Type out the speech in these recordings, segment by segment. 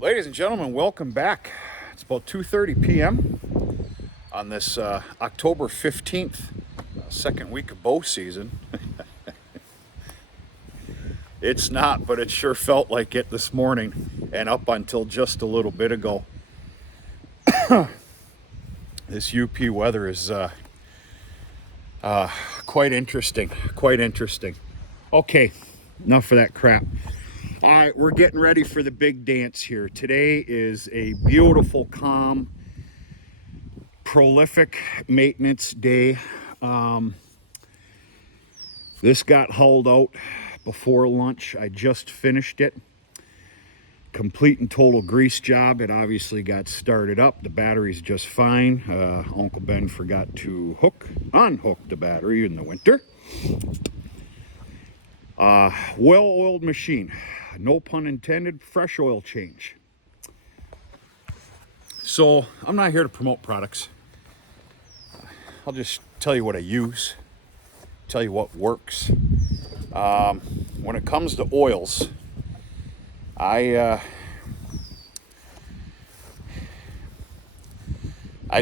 Ladies and gentlemen, welcome back. It's about 2:30 p.m. on this October 15th, second week of bow season. It's not, but it sure felt like it this morning and up until just a little bit ago. This UP weather is quite interesting, Okay, enough of that crap. All right, we're getting ready for the big dance here. Today is a beautiful, calm, prolific maintenance day. This got hauled out before lunch. I just finished it. Complete and total grease job. It obviously got started up. The battery's just fine. Uncle Ben forgot to unhook the battery in the winter. Well-oiled machine. No pun intended, fresh oil change. So I'm not here to promote products. I'll just tell you what I use, tell you what works. When it comes to oils, I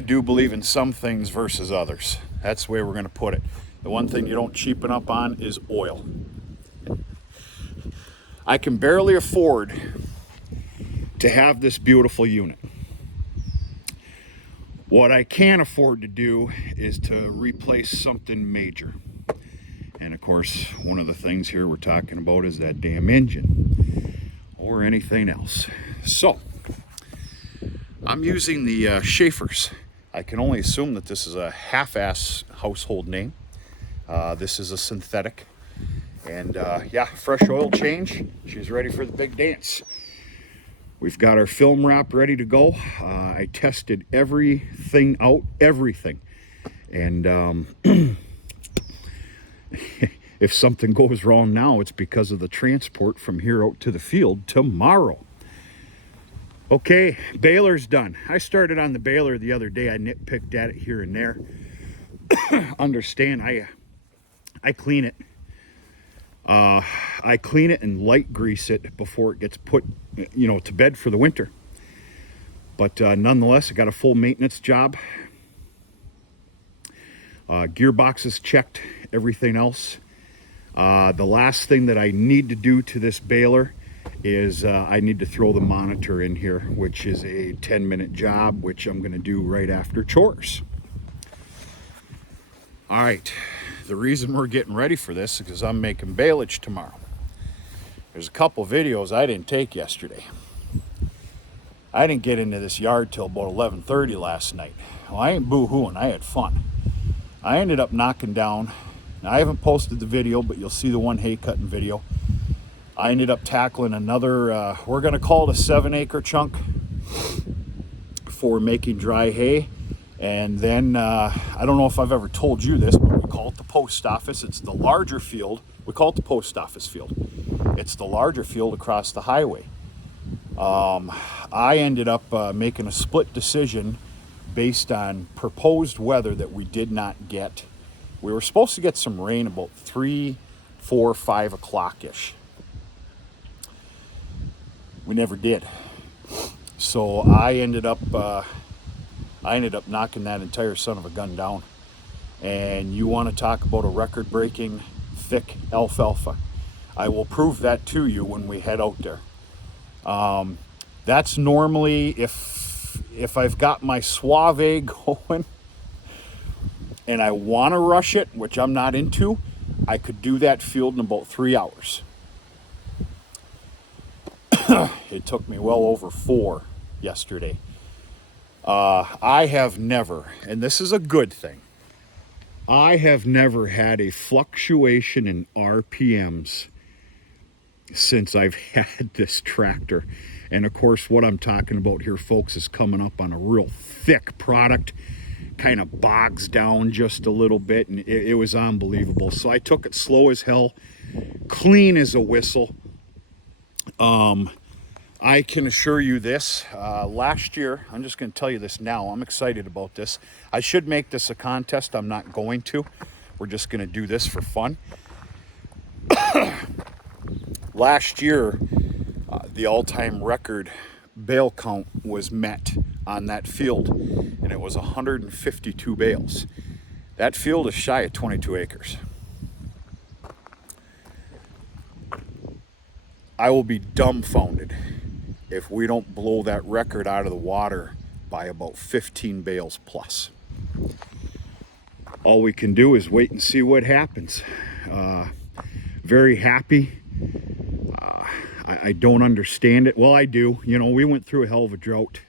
do believe in some things versus others. That's the way we're going to put it. The one thing you don't cheapen up on is oil. I can barely afford to have this beautiful unit. What I can afford to do is to replace something major. And of course, one of the things here we're talking about is that damn engine or anything else. So, I'm using the Schaefer's. I can only assume that this is a half-ass household name. This is a synthetic. And yeah, fresh oil change. She's ready for the big dance. We've got our film wrap ready to go. I tested everything out, everything. And if something goes wrong now, it's because of the transport from here out to the field tomorrow. Okay, baler's done. I started on the baler the other day. I nitpicked at it here and there. Understand, I clean it. I clean it and light grease it before it gets put, to bed for the winter. But nonetheless, I got a full maintenance job. Gearbox is checked, everything else. The last thing that I need to do to this baler is I need to throw the monitor in here, which is a 10-minute job, which I'm going to do right after chores. All right. The reason we're getting ready for this is because I'm making baleage tomorrow. There's a couple videos I didn't take yesterday. I didn't get into this yard till about 11:30 last night. Well, I ain't boo-hooing, I had fun. I ended up knocking down, now I haven't posted the video, but you'll see the one hay cutting video. I ended up tackling another, we're gonna call it a 7-acre chunk for making dry hay. And then, I don't know if I've ever told you this, but we call it the post office. It's the larger field. We call it the post office field. It's the larger field across the highway. I ended up making a split decision based on proposed weather that we did not get. We were supposed to get some rain about 3, 4, 5 o'clock-ish. We never did. So I ended up knocking that entire son of a gun down. And you want to talk about a record-breaking thick alfalfa. I will prove that to you when we head out there. That's normally, if I've got my Suave going and I want to rush it, which I'm not into, I could do that field in about 3 hours. It took me well over 4 yesterday. I have never, and this is a good thing, I have never had a fluctuation in RPMs since I've had this tractor. And of course, what I'm talking about here, folks, is coming up on a real thick product. Kind of bogs down just a little bit, and it was unbelievable. So I took it slow as hell, clean as a whistle. I can assure you this, last year, I'm just going to tell you this now, I'm excited about this. I should make this a contest, I'm not going to. We're just going to do this for fun. Last year, the all-time record bale count was met on that field, and it was 152 bales. That field is shy of 22 acres. I will be dumbfounded if we don't blow that record out of the water by about 15 bales plus. All we can do is wait and see what happens. Very happy. I don't understand it. Well, I do. You know, we went through a hell of a drought.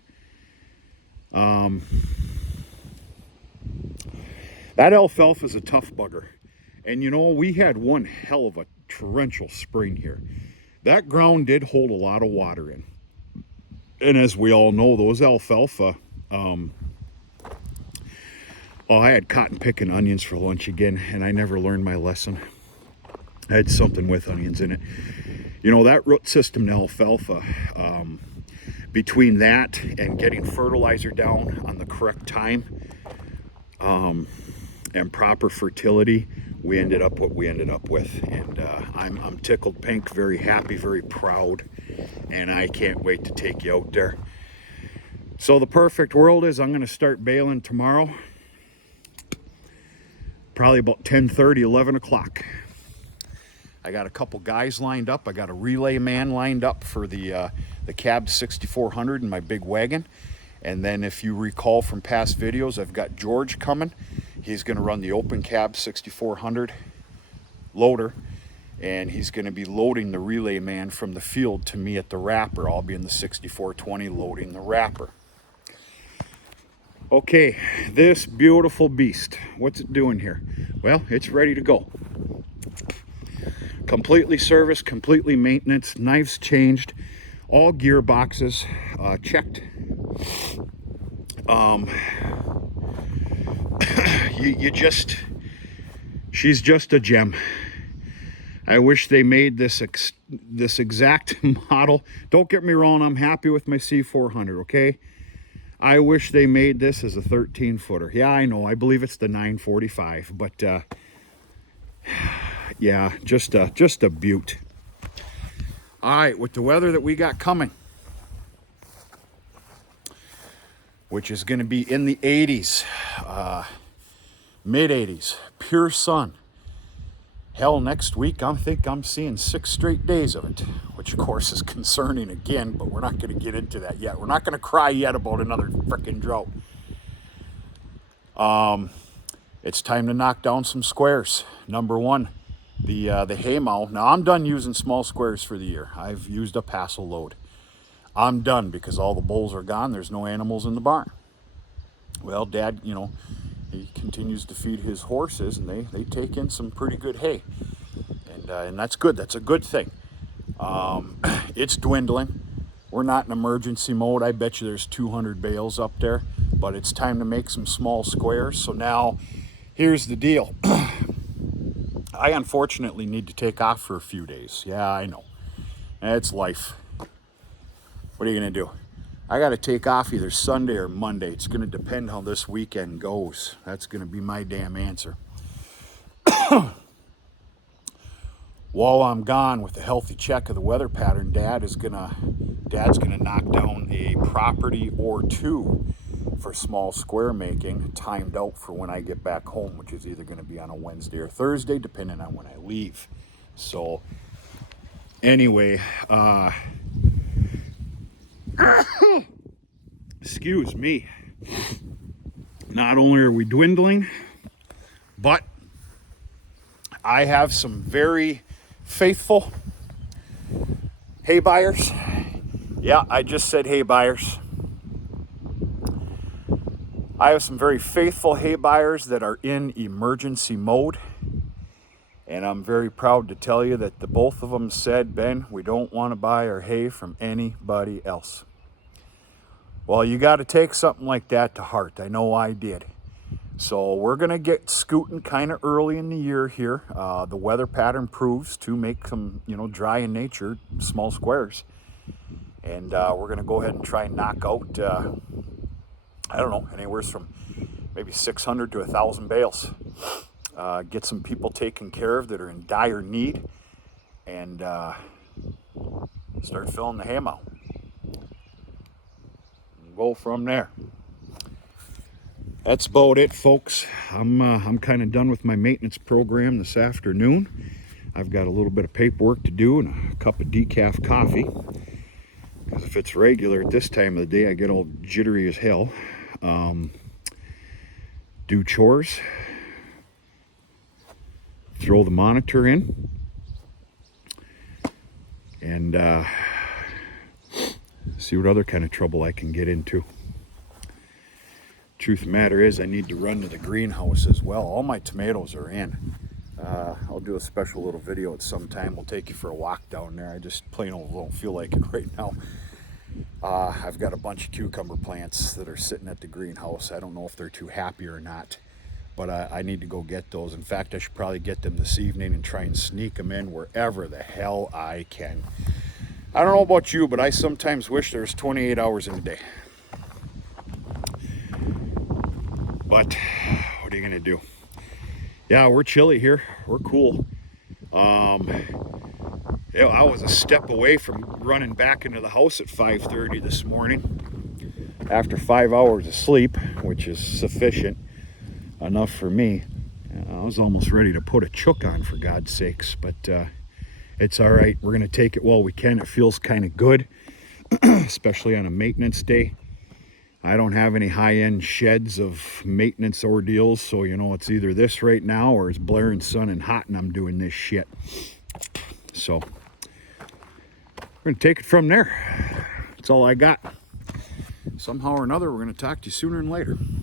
That alfalfa is a tough bugger. And you know, we had one hell of a torrential spring here. That ground did hold a lot of water in. And as we all know, those alfalfa, oh, I had cotton picking onions for lunch again, and I never learned my lesson. I had something with onions in it. You know, that root system in alfalfa, between that and getting fertilizer down on the correct time, and proper fertility, we ended up what we ended up with. And I'm tickled pink, very happy, very proud, and I can't wait to take you out there. So the perfect world is I'm going to start baling tomorrow, probably about 10:30, 11 o'clock. I got a couple guys lined up. I got a relay man lined up for the cab 6400 in my big wagon. And then if you recall from past videos, I've got George coming. He's going to run the open cab 6400 loader, and he's going to be loading the relay man from the field to me at the wrapper. I'll be in the 6420 loading the wrapper. Okay, this beautiful beast, what's it doing here? Well, it's ready to go. Completely serviced, completely maintenance, knives changed, all gearboxes checked. She's just a gem. I wish they made this exact model. Don't get me wrong, I'm happy with my C400, okay? I wish they made this as a 13-footer. Yeah, I know, I believe it's the 945, but yeah, just a beaut. All right, with the weather that we got coming, which is going to be in the 80s, mid 80s, pure sun. Hell, next week I think I'm seeing 6 straight days of it, which of course is concerning again, but we're not going to get into that yet. We're not going to cry yet about another frickin' drought. It's time to knock down some squares. Number one, the hay mow. Now I'm done using small squares for the year. I've used a Passel load. I'm done because all the bulls are gone. There's no animals in the barn. Well, Dad, you know, he continues to feed his horses, and they take in some pretty good hay, and that's good. That's a good thing. It's dwindling. We're not in emergency mode. I bet you there's 200 bales up there, but it's time to make some small squares. So now, here's the deal. I unfortunately need to take off for a few days. Yeah, I know. It's life. What are you gonna do? I got to take off either Sunday or Monday. It's going to depend how this weekend goes. That's going to be my damn answer. While I'm gone with a healthy check of the weather pattern, Dad's gonna knock down a property or two for small square making, timed out for when I get back home, which is either going to be on a Wednesday or Thursday, depending on when I leave. So, anyway, excuse me. Not only are we dwindling, but I have some very faithful hay buyers. Yeah, I just said hay buyers. I have some very faithful hay buyers that are in emergency mode. And I'm very proud to tell you that the both of them said, Ben, we don't want to buy our hay from anybody else. Well, you got to take something like that to heart. I know I did. So we're going to get scooting kind of early in the year here. The weather pattern proves to make some, dry in nature, small squares. And we're going to go ahead and try and knock out, I don't know, anywhere from maybe 600 to 1,000 bales. Get some people taken care of that are in dire need, and start filling the hay mow. go from there. That's about it, folks. I'm kind of done with my maintenance program this afternoon. I've got a little bit of paperwork to do and a cup of decaf coffee. Because if it's regular at this time of the day, I get all jittery as hell. Do chores. Throw the monitor in. And see what other kind of trouble I can get into. Truth of the matter is, I need to run to the greenhouse as well. All my tomatoes are in. I'll do a special little video at some time. We'll take you for a walk down there. I just plain old don't feel like it right now. I've got a bunch of cucumber plants that are sitting at the greenhouse. I don't know if they're too happy or not, but I need to go get those. In fact, I should probably get them this evening and try and sneak them in wherever the hell I can. I don't know about you, but I sometimes wish there was 28 hours in a day. But what are you gonna do? Yeah, we're chilly here. We're cool. Yeah, I was a step away from running back into the house at 5:30 this morning after 5 hours of sleep, which is sufficient enough for me. I was almost ready to put a chook on, for God's sakes, but it's all right. We're gonna take it while we can. It feels kind of good, especially on a maintenance day. I don't have any high-end sheds of maintenance ordeals, so you know it's either this right now or it's blaring sun and hot and I'm doing this shit. So we're gonna take it from there. That's all I got. Somehow or another, we're gonna talk to you sooner than later.